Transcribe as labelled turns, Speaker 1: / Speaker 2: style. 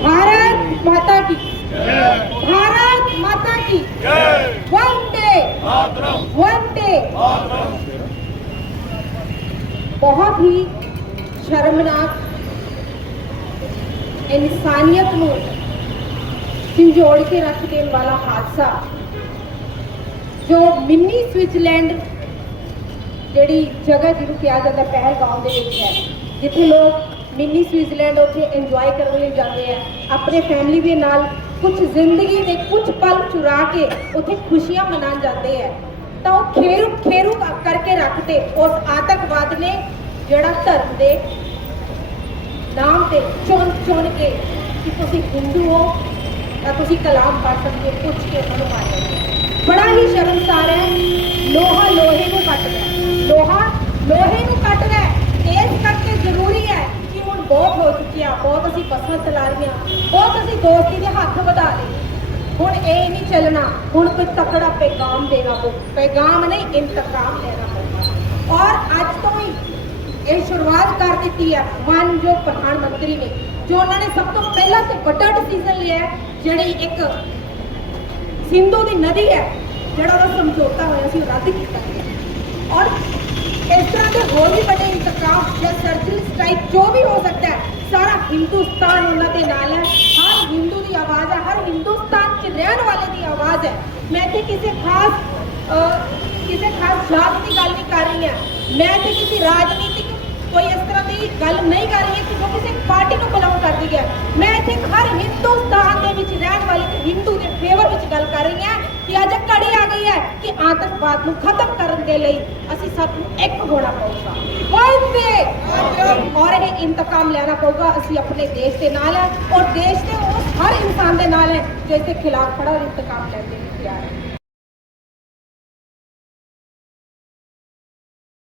Speaker 1: भारत माता की भारत माता की वंदे वंदे ਬਹੁਤ ਹੀ ਸ਼ਰਮਨਾਕ ਇਨਸਾਨੀਅਤ ਨੂੰ ਝੰਜੋੜ ਕੇ ਰੱਖ ਦੇਣ ਵਾਲਾ ਹਾਦਸਾ ਜੋ ਮਿੰਨੀ ਸਵਿਟਜ਼ਰਲੈਂਡ ਜਿਹੜੀ ਜਗ੍ਹਾ ਜਿਹਨੂੰ ਕਿਹਾ ਜਾਂਦਾ ਪਹਿਲਗਾਮ ਦੇ ਵਿੱਚ ਹੈ ਜਿੱਥੇ ਲੋਕ ਮਿੰਨੀ ਸਵਿਟਜ਼ਰਲੈਂਡ ਉੱਥੇ ਇੰਜੋਏ ਕਰਨ ਲਈ ਜਾਂਦੇ ਆ ਆਪਣੇ ਫੈਮਿਲੀ ਦੇ ਨਾਲ ਕੁਝ ਜ਼ਿੰਦਗੀ ਦੇ ਕੁਝ ਪਲ ਚੁਰਾ ਕੇ ਉੱਥੇ ਖੁਸ਼ੀਆਂ ਮਨਾਉਣ ਜਾਂਦੇ ਆ ਤਾਂ ਉਹ ਖੇਰੂ ਖੇਰੂ ਕਰਕੇ ਰੱਖਦੇ ਉਸ ਆਤੰਕਵਾਦ ਨੇ ਜਿਹੜਾ ਧਰਮ ਦੇ ਨਾਮ ਤੇ ਚੁਣ ਚੁਣ ਕੇ ਕਿ ਤੁਸੀਂ ਹਿੰਦੂ ਹੋ ਤਾਂ ਤੁਸੀਂ ਕਲਾਮ ਪੜ੍ਹ ਸਕਦੇ ਹੋ, ਪੁੱਛ ਕੇ ਉਹਨਾਂ ਨੂੰ ਮਾਰਿਆ ਗਿਆ। ਬੜਾ ਹੀ ਸ਼ਰਮਸਾਰ ਹੈ ਲੋਹਾ ਲੋਹੇ ਨੂੰ ਕੱਟਦਾ ਹੈ। ਲੋਹਾ ਲੋਹੇ ਨੂੰ ਕੱਟਦਾ ਹੈ। ਇਸ ਕਰਕੇ ਜ਼ਰੂਰੀ ਹੈ ਕਿ ਹੁਣ ਬਹੁਤ ਹੋ ਚੁੱਕਿਆ, ਬਹੁਤ ਅਸੀਂ ਬੱਸਾਂ ਚਲਾ ਲਈਆਂ ਬਹੁਤ ਅਸੀਂ ਦੋਸਤੀ ਦੇ ਹੱਥ ਵਧਾ ਲਏ। ਹੁਣ ਇਹ ਨਹੀਂ ਚੱਲਣਾ, ਹੁਣ ਕੋਈ ਤਕੜਾ ਪੈਗਾਮ ਦੇਣਾ ਪਊ। ਪੈਗਾਮ ਨਹੀਂ, ਇੰਤਕਾਮ ਲੈਣਾ ਪਊਗਾ। ਔਰ ਅੱਜ ਤੋਂ ਹੀ ਇਹ ਸ਼ੁਰੂਆਤ ਕਰ ਦਿੱਤੀ ਹੈ ਮਾਨਯੋਗ ਪ੍ਰਧਾਨ ਮੰਤਰੀ ਨੇ, ਜੋ ਉਹਨਾਂ ਨੇ ਸਭ ਤੋਂ ਪਹਿਲਾਂ ਤੇ ਵੱਡਾ ਡਿਸੀਜਨ ਲਿਆ ਜਿਹੜੀ ਇੱਕ ਸਿੰਧੂ ਦੀ ਨਦੀ ਹੈ, ਜਿਹੜਾ ਉਹਦਾ ਸਮਝੌਤਾ ਹੋਇਆ ਸੀ, ਉਹ ਰੱਦ ਕੀਤਾ ਗਿਆ। ਔਰ ਇਸ ਤਰ੍ਹਾਂ ਦੇ ਹੋਰ ਵੀ ਵੱਡੇ ਇੰਤਕਾਮ ਜਾਂ ਸਰਜਰੀ ਸਟ੍ਰਾਈਕ ਜੋ ਵੀ ਹੋ ਸਕਦਾ ਹੈ, ਸਾਰਾ ਹਿੰਦੁਸਤਾਨ ਉਹਨਾਂ ਦੇ ਨਾਲ ਹੈ। ਹਰ ਹਿੰਦੂ ਦੀ ਆਵਾਜ਼ ਹੈ, ਹਰ ਹਿੰਦੁਸਤਾਨ 'ਚ ਰਹਿਣ ਵਾਲੇ ਦੀ ਆਵਾਜ਼ ਹੈ। ਮੈਂ ਇੱਥੇ ਕਿਸੇ ਖਾਸ ਕਿਸੇ ਖਾਸ ਜਾਤ ਦੀ ਗੱਲ ਨਹੀਂ ਕਰ ਰਹੀ ਹਾਂ। ਮੈਂ ਇੱਥੇ ਕਿਸੇ ਰਾਜਨੀਤਿਕ ਕੋਈ ਇਸ ਤਰ੍ਹਾਂ ਦੀ ਗੱਲ ਨਹੀਂ ਕਰ ਰਹੀ ਕਿ ਜੋ ਕਿਸੇ ਪਾਰਟੀ ਨੂੰ ਬਿਲੋਂਗ ਕਰਦੀ ਹੈ। ਮੈਂ ਇੱਥੇ ਹਰ ਹਿੰਦੁਸਤਾਨ ਦੇ ਵਿੱਚ ਰਹਿਣ ਵਾਲੇ ਹਿੰਦੂ ਦੇ ਫੇਵਰ ਵਿੱਚ ਗੱਲ ਕਰ ਰਹੀ ਹਾਂ ਕਿ ਅੱਜ ਕਿ ਆਤੰਕਵਾਦ ਨੂੰ ਖਤਮ ਕਰਨ ਦੇ ਲਈ ਅਸੀਂ ਸਭ ਨੂੰ ਇੱਕ ਹੋਣਾ ਪਊਗਾ ਵੰਦੇ ਔਰ ਇਹ ਇੰਤਕਾਮ ਲੈਣਾ ਪਊਗਾ, ਅਸੀਂ ਆਪਣੇ ਦੇਸ਼ ਦੇ ਨਾਲ ਹੈ ਔਰ ਦੇਸ਼ ਦੇ ਉਸ ਹਰ ਇਨਸਾਨ ਦੇ ਨਾਲ ਹੈ ਜਿਸ ਦੇ ਖਿਲਾਫ ਖੜਾ ਔਰ ਇੰਤਕਾਮ ਲੈਣ ਦੇ ਲਈ ਤਿਆਰ ਹੈ।